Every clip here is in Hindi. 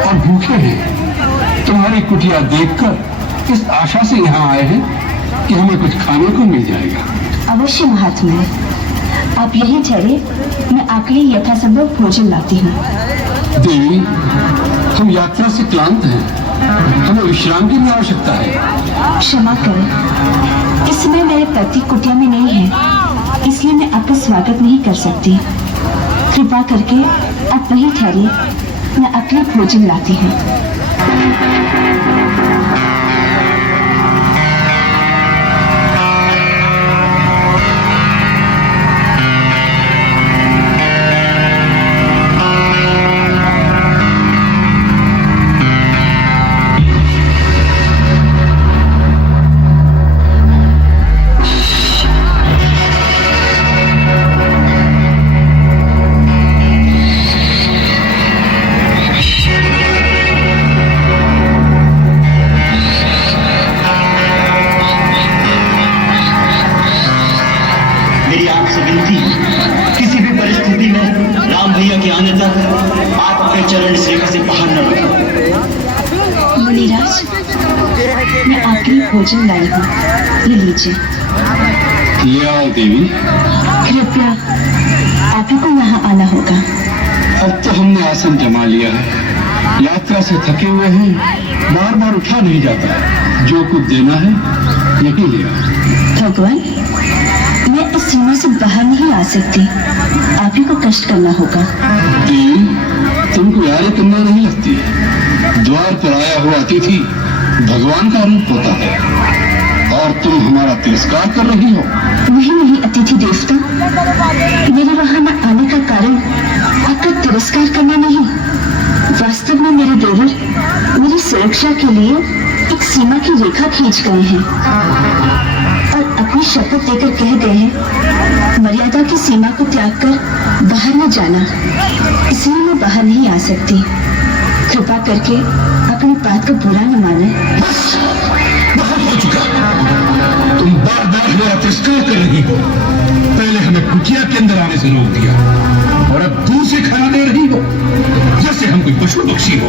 और भूखे हैं। तुम्हारी कुटिया देखकर इस आशा से यहाँ आए हैं कि हमें कुछ खाने को मिल जाएगा। अवश्य महात्मा, आप यही ठहरे, मैं आपके लिए यथासंभव भोजन लाती हूँ। देवी, हम यात्रा से क्लांत हैं, हमें विश्राम की भी आवश्यकता है। क्षमा करें, इस समय मेरे पति कुटिया में नहीं है, इसलिए मैं आपका स्वागत नहीं कर सकती। कृपा करके आप वहीं ठहरिए, मैं आपके लिए भोजन लाती हूँ। मैं आपके लिए भोजन लाई हूँ, ये लीजिए। ले आओ देवी। कृपया आप ही को यहाँ आना होगा। अब तो हमने आसन जमा लिया है, यात्रा से थके हुए हैं, बार बार उठा नहीं जाता। जो कुछ देना है यही ले आओ। भगवान, मैं इस सीमा से बाहर नहीं आ सकती, आप ही को कष्ट करना होगा। देवी, तुमको यारी करना नहीं लगती। द्वार पर आया हुआ अतिथि भगवान का रूप होता है और तुम हमारा तिरस्कार कर रही हो। नहीं अतिथि देवता, मेरे वहां न आने का कारण आपका तिरस्कार करना नहीं। वास्तव में मेरे देवर मेरी सुरक्षा के लिए एक सीमा की रेखा खींच गए हैं और अपनी शपथ देकर कह गए हैं मर्यादा की सीमा को त्याग कर बाहर न जाना, इसलिए मैं बाहर नहीं आ सकती। कृपा करके अपनी बात को बुरा न माने। बस, बहुत हो चुका। तुम बार बार हमारा तिरस्कार कर रही हो। पहले हमें कुटिया के अंदर आने से रोक दिया और अब दूर से खाना दे रही हो, जैसे हम कोई पशु पक्षी हो।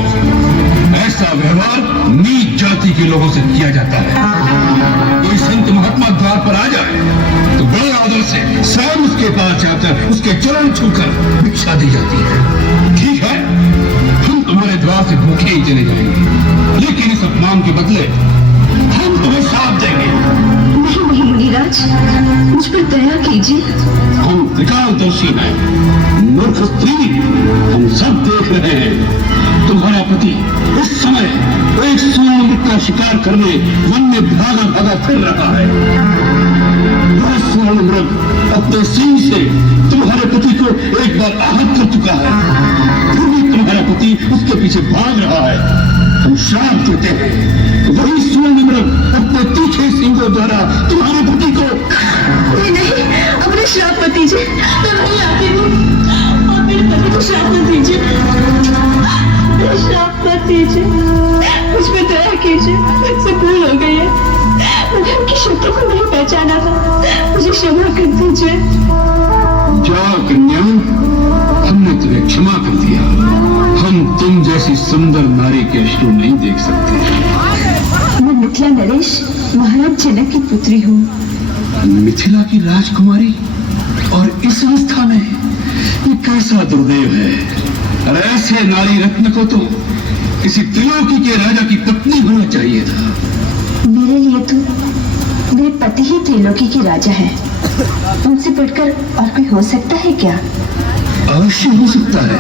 ऐसा व्यवहार नीच जाति के लोगों से किया जाता है। कोई संत महात्मा द्वार पर आ जाए तो बड़े आदर से स्वयं उसके पास जाकर उसके चरण छूकर भिक्षा दी जाती है। ठीक है, तुम्हारे द्वार से भूखे ही चले जाएंगे, लेकिन इस अपमान के बदले हम तुम्हें श्राप देंगे। नहीं मुनिराज, मुझ पर दया कीजिए। हम त्रिकालदर्शी हैं, मूर्ख स्त्री, हम सब देख रहे हैं। तुम्हारा पति इस समय एक स्वर्ण मृग का शिकार करने वन में भागा भागा फिर रहा है। वह स्वर्ण मृग अपने सींग से तुम्हारे पति को एक बार आहत कर चुका है, फिर भी तुम्हारा पति उसके पीछे भाग रहा है। हम श्राप देते हैं, वही स्वर्ण मृग अपने तीखे सींगों द्वारा तुम्हारे पति को। नहीं, अपने श्राप मत दीजिए, मैं वहीं आती हूँ। आप मेरे पति को श्राप मत दीजिए, श्राप मत दीजिए, मुझ पर दया कीजिए, मुझसे भूल हो गई है। मैंने उनकी शक्ति को नहीं पहचाना था, मुझे क्षमा कर दीजिए। जाओ कन्या, हमने तुम्हें क्षमा कर दिया। हम तुम जैसी सुंदर नारी के अश्रु नहीं देख सकते। मैं मिथिला नरेश महाराज जनक की पुत्री हूँ। मिथिला की राजकुमारी और इस अवस्था में, ये कैसा दुर्दैव है। और ऐसे नारी रत्न को तो किसी त्रिलोकी के राजा की पत्नी होना चाहिए था। मेरे लिए तो मेरे पति ही त्रिलोकी के राजा है, उनसे बढ़कर और कोई हो सकता है क्या? अवश्य हो सकता है,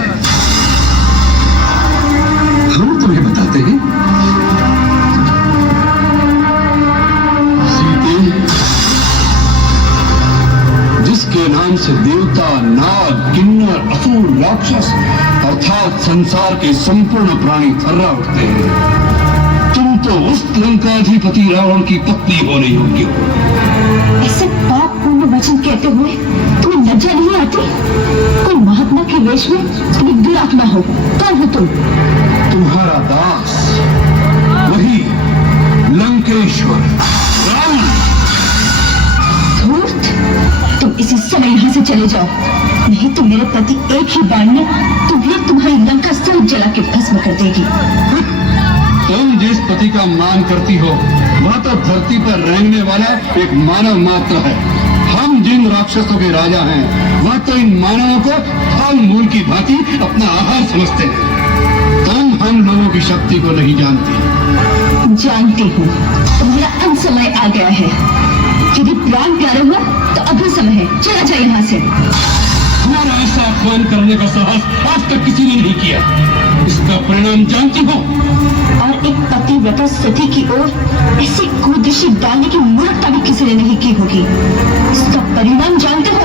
हम तुम्हें बताते हैं। सीते, जिसके नाम से देवता, नाग, किन्नर, असुर, राक्षस अर्थात संसार के संपूर्ण प्राणी थर्रा उठते हैं, तुम तो उस लंकाधिपति रावण की पत्नी होने योग्य हो। ऐसे पापपूर्ण वचन कहते हुए तुम्हें लज्जा नहीं आती? कोई महात्मा के वेश में तुम्हें दुरात्मा हो। कौन हो तुम? तुम्हारा दास, वही लंकेश्वर रावण। धूर्त, तुम इसी समय यहाँ से चले जाओ, नहीं तो मेरे पति एक ही बाण में तुम्हें तुम्हारी लंका सब जला के भस्म कर देगी। तुम जिस पति का मान करती हो वह तो धरती पर रेंगने वाला एक मानव मात्र है। हम जिन राक्षसों के राजा हैं वह तो इन मानवों को फल मूल की भांति अपना आहार समझते हैं। तुम हम लोगों की शक्ति को नहीं जानती। जानती हूँ, मेरा अंत समय आ गया है। यदि प्राण प्यारे हो तो अभी समय है, चला जाए यहाँ से। हमारा ऐसा अपमान करने का साहस आज तक किसी ने नहीं किया। इसका परिणाम जानती हो? और एक पतिव्रता सती की ओर ऐसी कुदृष्टि डालने की मूर्खता भी किसी ने नहीं की होगी। इसका परिणाम जानते हो?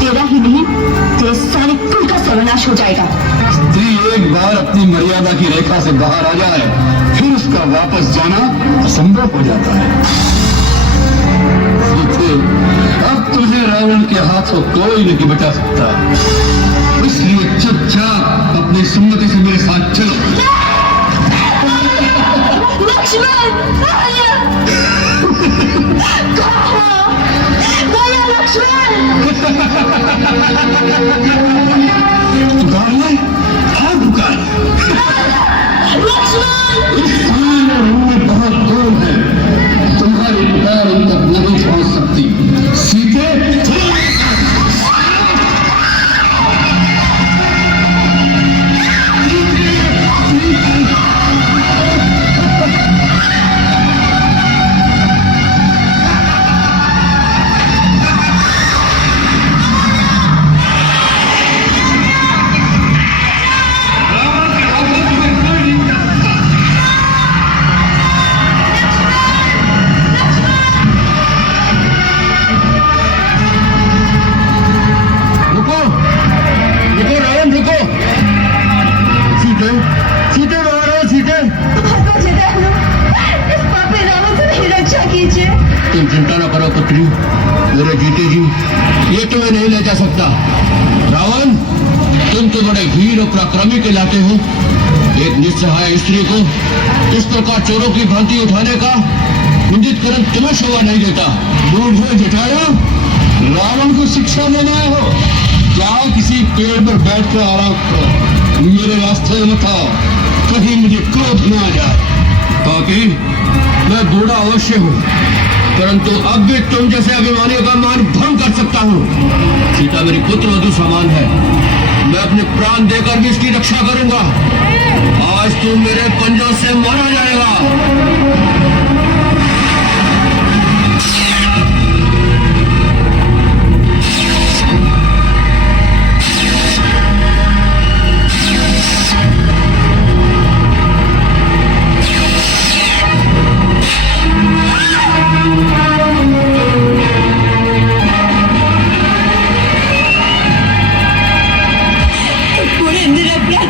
तेरा ही नहीं, तेरे सारे कुल का सर्वनाश हो जाएगा। स्त्री एक बार अपनी मर्यादा की रेखा से बाहर आ जाए फिर उसका वापस जाना असंभव हो जाता है। सीते, अब तुझे रावण के हाथों कोई नहीं बचा सकता, इसलिए चुपचाप अपनी सुन्नति से मेरे साथ चलो। लक्ष्मण! पुकार ले, हाँ पुकार। इस स्थान और रूह बहुत दूर है, तुम्हारी पुकार उन तक नहीं पहुंच सकती। सीते तुम चिंता न करो पुत्री, मेरे जीते जी ये तुम्हें नहीं ले जा सकता। रावण, तुम तो बड़े वीर और पराक्रमी कहलाते हो। एक निस्सहाय स्त्री को इस प्रकार चोरों की भांति उठाने का कुंजित करण तुम्हें शोभा नहीं देता। बूढ़े जटायु, रावण को शिक्षा देना हो, जाओ किसी पेड़ पर बैठकर आराम करो, मेरे रास्ते में मत आओ, कहीं मुझे क्रोध न आ जाए। बाकी मैं बूढ़ा अवश्य हूँ, परंतु अब भी तुम जैसे अभिमानियों का मान भंग कर सकता हूँ। सीता मेरी पुत्र वधु समान है, मैं अपने प्राण देकर भी इसकी रक्षा करूंगा। आज तुम मेरे पंजों से मारा जाएगा।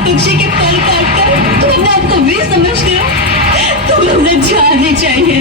तुझे के पल काटकर तुम अपने आप को वीर समझ रहे हो, तुम्हें उन्हें जाननी चाहिए।